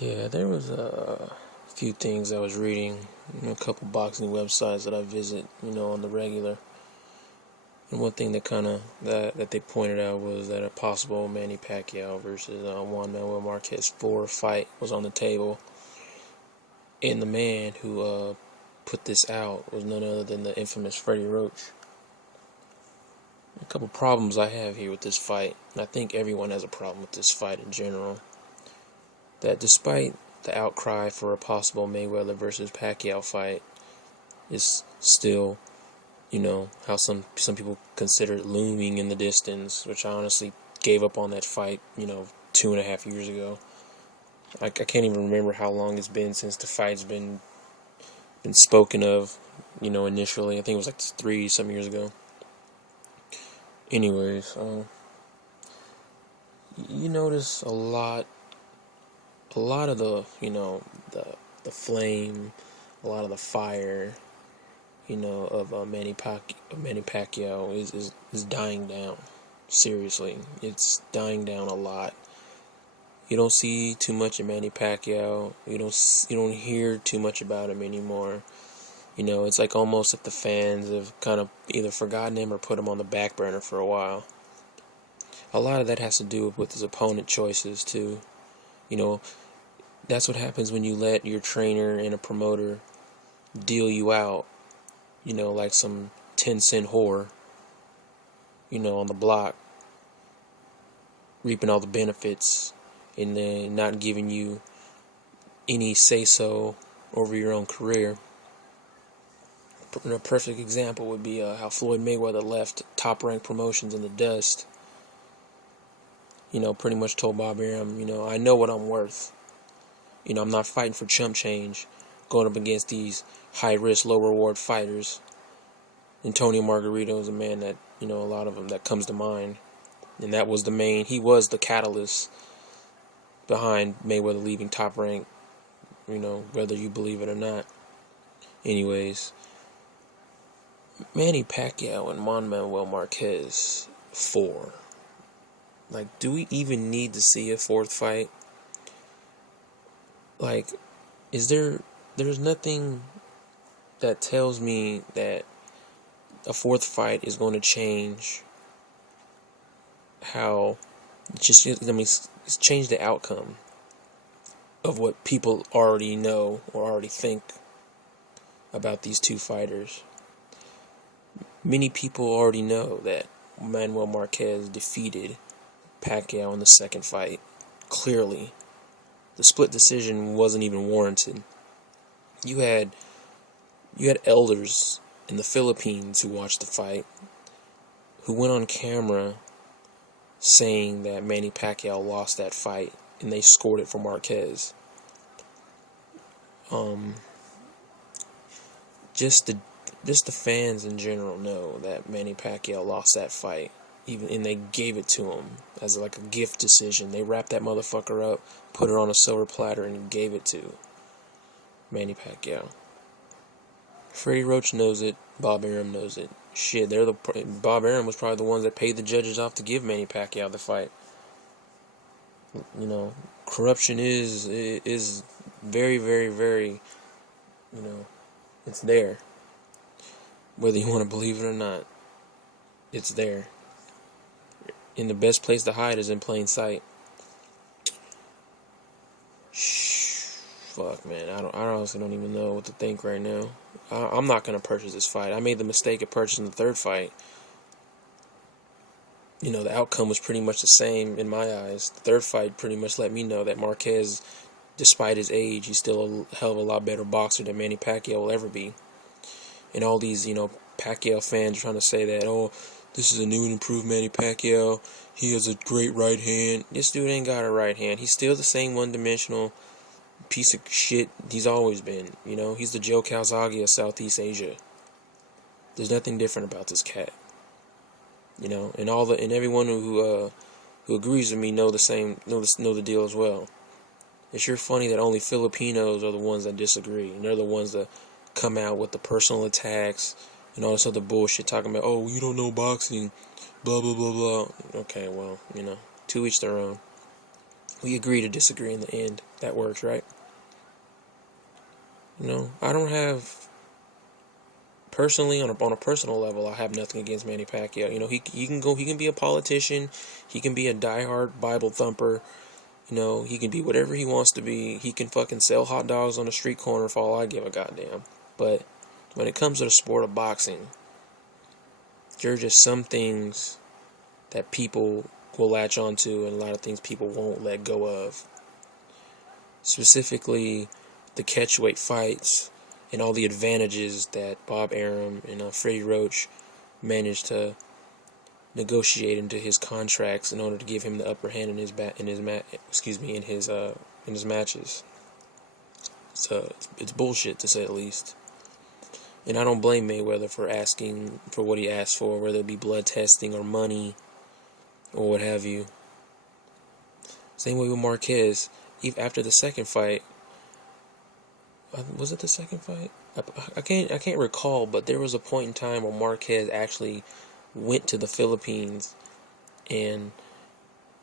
Yeah, there was a few things I was reading, a couple boxing websites that I visit, on the regular. And one thing that they pointed out was that a possible Manny Pacquiao versus Juan Manuel Marquez 4 fight was on the table, and the man who put this out was none other than the infamous Freddie Roach. A couple problems I have here with this fight, and I think everyone has a problem with this fight in general. That despite the outcry for a possible Mayweather versus Pacquiao fight is still, how some people consider it looming in the distance, which I honestly gave up on that fight, 2.5 years ago. I can't even remember how long it's been since the fight's been spoken of, initially. I think it was like 3 some years ago. Anyways, you notice a lot of the flame, a lot of the fire, of Manny Pacquiao is dying down. Seriously, it's dying down a lot. You don't see too much of Manny Pacquiao. You don't hear too much about him anymore. It's like almost like the fans have kind of either forgotten him or put him on the back burner for a while. A lot of that has to do with his opponent choices too. You know, that's what happens when you let your trainer and a promoter deal you out, like some 10-cent whore, on the block, reaping all the benefits and then not giving you any say-so over your own career. A perfect example would be how Floyd Mayweather left top-ranked promotions in the dust. Pretty much told Bob Arum, I know what I'm worth. I'm not fighting for chump change, going up against these high-risk, low-reward fighters. Antonio Margarito is a man that, a lot of them that comes to mind. And that was he was the catalyst behind Mayweather leaving top rank, whether you believe it or not. Anyways, Manny Pacquiao and Juan Manuel Marquez 4. Like, do we even need to see a fourth fight? Like, there's nothing that tells me that a fourth fight is going to change change the outcome of what people already know or already think about these two fighters. Many people already know that Manuel Marquez defeated Pacquiao in the second fight. Clearly, the split decision wasn't even warranted. You had elders in the Philippines who watched the fight, who went on camera saying that Manny Pacquiao lost that fight and they scored it for Marquez. Just the fans in general know that Manny Pacquiao lost that fight, and they gave it to him as like a gift decision. They wrapped that motherfucker up, put it on a silver platter, and gave it to Manny Pacquiao. Freddie Roach knows it. Bob Arum knows it. Shit, Bob Arum was probably the ones that paid the judges off to give Manny Pacquiao the fight. Corruption is very, very, very, it's there. Whether you want to believe it or not, it's there. And the best place to hide is in plain sight. Fuck, man. I honestly don't even know what to think right now. I'm not going to purchase this fight. I made the mistake of purchasing the third fight. The outcome was pretty much the same in my eyes. The third fight pretty much let me know that Marquez, despite his age, he's still a hell of a lot better boxer than Manny Pacquiao will ever be. And all these, Pacquiao fans trying to say that, oh, this is a new and improved Manny Pacquiao. He has a great right hand. This dude ain't got a right hand. He's still the same one-dimensional piece of shit he's always been. He's the Joe Calzaghe of Southeast Asia. There's nothing different about this cat. And everyone who agrees with me know the deal as well. It's sure funny that only Filipinos are the ones that disagree, and they're the ones that come out with the personal attacks and all this other bullshit, talking about, oh, you don't know boxing, blah blah blah blah. Okay, well, to each their own. We agree to disagree in the end. That works, right? I don't have, personally, on a personal level, I have nothing against Manny Pacquiao. He can be a politician, he can be a diehard Bible thumper, he can be whatever he wants to be. He can fucking sell hot dogs on the street corner for all I give a goddamn. But when it comes to the sport of boxing, there are just some things that people will latch onto, and a lot of things people won't let go of. Specifically, the catchweight fights and all the advantages that Bob Arum and Freddie Roach managed to negotiate into his contracts in order to give him the upper hand in his matches. So it's bullshit, to say the least. And I don't blame Mayweather for asking for what he asked for, whether it be blood testing or money or what have you. Same way with Marquez. Even after the second fight, was it the second fight? I can't recall, but there was a point in time where Marquez actually went to the Philippines and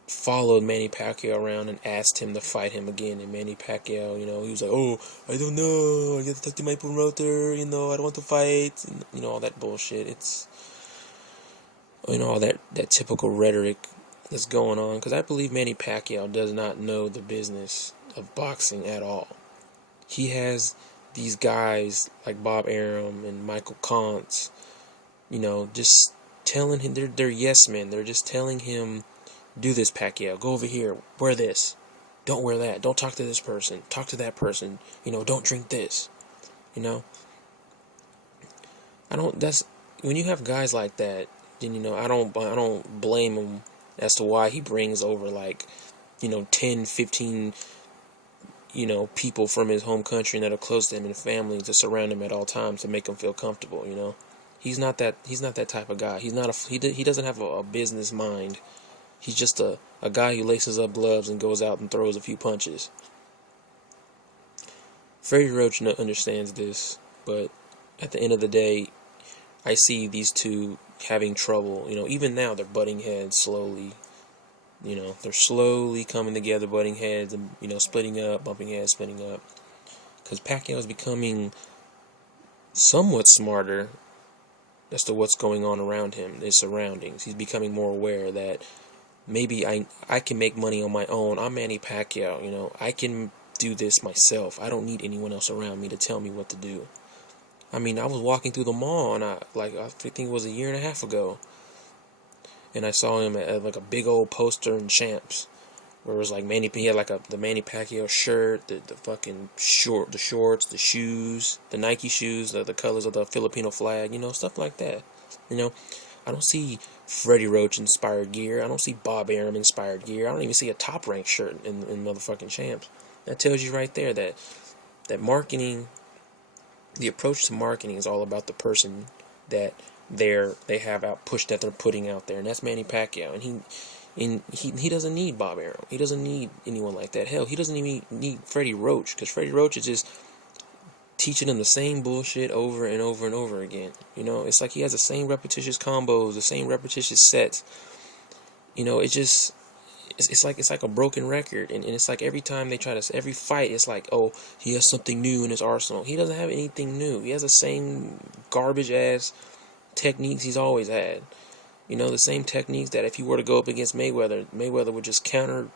followed Manny Pacquiao around and asked him to fight him again. And Manny Pacquiao, he was like, "Oh, I don't know. I got to talk to my promoter. I don't want to fight." And, all that bullshit. It's, all that typical rhetoric that's going on. Because I believe Manny Pacquiao does not know the business of boxing at all. He has these guys like Bob Arum and Michael Kantz, just telling him, they're yes men. They're just telling him, do this, Pacquiao. Go over here. Wear this. Don't wear that. Don't talk to this person. Talk to that person. Don't drink this. That's, when you have guys like that, then, I don't blame him as to why he brings over 10, 15, people from his home country that are close to him and family to surround him at all times to make him feel comfortable. He's not that type of guy. He doesn't have a business mind. He's just a guy who laces up gloves and goes out and throws a few punches. Freddie Roach understands this, but at the end of the day, I see these two having trouble. Even now they're butting heads slowly. They're slowly coming together, butting heads, and, splitting up, bumping heads, splitting up. Because Pacquiao is becoming somewhat smarter as to what's going on around him, his surroundings. He's becoming more aware that maybe I can make money on my own. I'm Manny Pacquiao, I can do this myself. I don't need anyone else around me to tell me what to do. I was walking through the mall, and I think it was a year and a half ago, and I saw him at a big old poster in Champs, where it was Manny. He had the Manny Pacquiao shirt, the fucking the shorts, the shoes, the Nike shoes, the colors of the Filipino flag, stuff like that. I don't see Freddie Roach inspired gear. I don't see Bob Arum inspired gear. I don't even see a Top Rank shirt in motherfucking Champs. That tells you right there that marketing, the approach to marketing is all about the person that they have out pushed, that they're putting out there, and that's Manny Pacquiao. And he doesn't need Bob Arum. He doesn't need anyone like that. Hell, he doesn't even need Freddie Roach, because Freddie Roach is just teaching him the same bullshit over and over and over again. It's like he has the same repetitious combos, the same repetitious sets. It's like a broken record, and it's like every time they try to, every fight, it's like, oh, he has something new in his arsenal. He doesn't have anything new. He has the same garbage ass techniques he's always had. The same techniques that if he were to go up against Mayweather would just counter,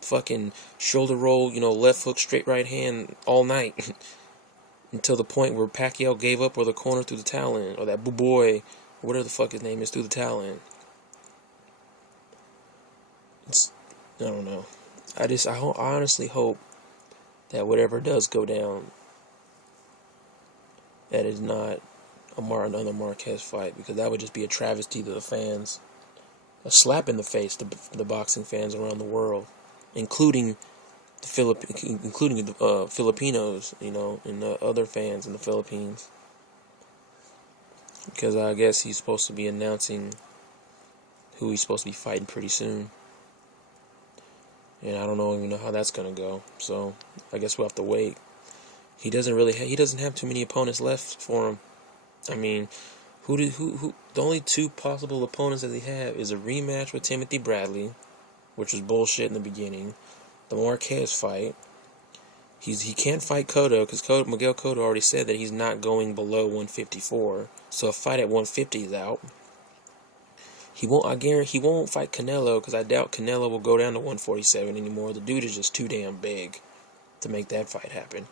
fucking shoulder roll, left hook, straight right hand all night. Until the point where Pacquiao gave up, or the corner threw the towel in, or that boy, whatever the fuck his name is, threw the towel in. I don't know. I honestly hope that whatever does go down, that is not another Marquez fight, because that would just be a travesty to the fans, a slap in the face to the boxing fans around the world, including the Filipinos, and the other fans in the Philippines, because I guess he's supposed to be announcing who he's supposed to be fighting pretty soon, and I don't even know how that's gonna go. So I guess we'll have to wait. He doesn't have too many opponents left for him. Who the only two possible opponents that they have is a rematch with Timothy Bradley, which was bullshit in the beginning, the Marquez fight. He can't fight Cotto because Miguel Cotto already said that he's not going below 154. So a fight at 150 is out. I guarantee he won't fight Canelo because I doubt Canelo will go down to 147 anymore. The dude is just too damn big to make that fight happen.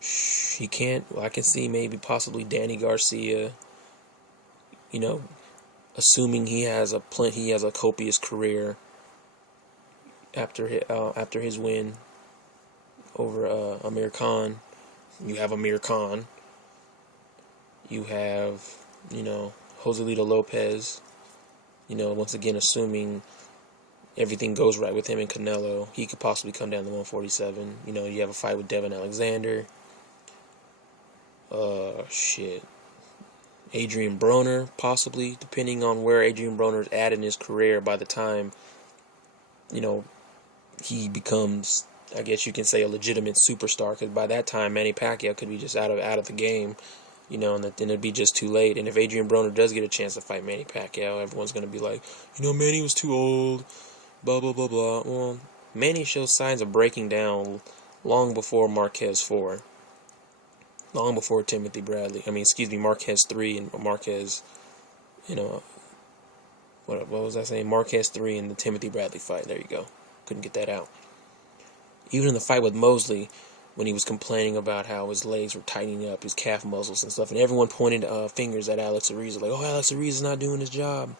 He can't. I can see maybe possibly Danny Garcia. Assuming he has a copious career after his win over Amir Khan. You have Amir Khan. You have Joselito Lopez. Once again, assuming everything goes right with him and Canelo, he could possibly come down to 147. You have a fight with Devin Alexander. Adrian Broner, possibly, depending on where Adrian Broner's at in his career by the time, he becomes, I guess you can say, a legitimate superstar, because by that time, Manny Pacquiao could be just out of the game, and then it'd be just too late. And if Adrian Broner does get a chance to fight Manny Pacquiao, everyone's going to be like, Manny was too old, blah, blah, blah, blah. Well, Manny shows signs of breaking down long before Marquez 4. Long before Marquez 3 and Marquez, what was I saying? Marquez 3 and the Timothy Bradley fight. There you go. Couldn't get that out. Even in the fight with Mosley, when he was complaining about how his legs were tightening up, his calf muscles and stuff, and everyone pointed fingers at Alex Ariza, like, Alex Ariza's not doing his job.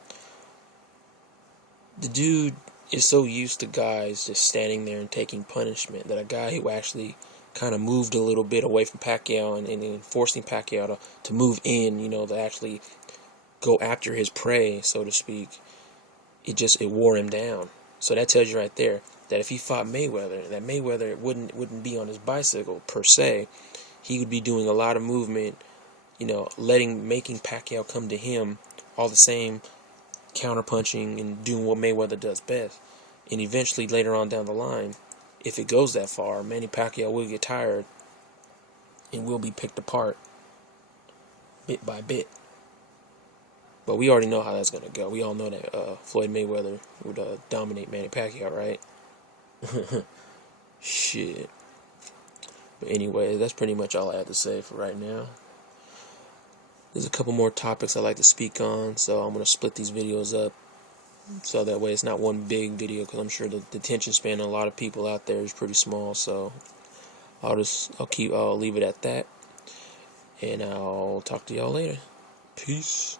The dude is so used to guys just standing there and taking punishment that a guy who actually kind of moved a little bit away from Pacquiao and forcing Pacquiao to move in, to actually go after his prey, so to speak, it wore him down. So that tells you right there that if he fought Mayweather, that Mayweather wouldn't be on his bicycle per se. He would be doing a lot of movement, making Pacquiao come to him, all the same counterpunching and doing what Mayweather does best. And eventually, later on down the line, if it goes that far, Manny Pacquiao will get tired and will be picked apart bit by bit. But we already know how that's going to go. We all know that Floyd Mayweather would dominate Manny Pacquiao, right? Shit. But anyway, that's pretty much all I had to say for right now. There's a couple more topics I'd like to speak on, so I'm going to split these videos up. So that way it's not one big video, because I'm sure the attention span of a lot of people out there is pretty small. So I'll leave it at that, and I'll talk to y'all later. Peace.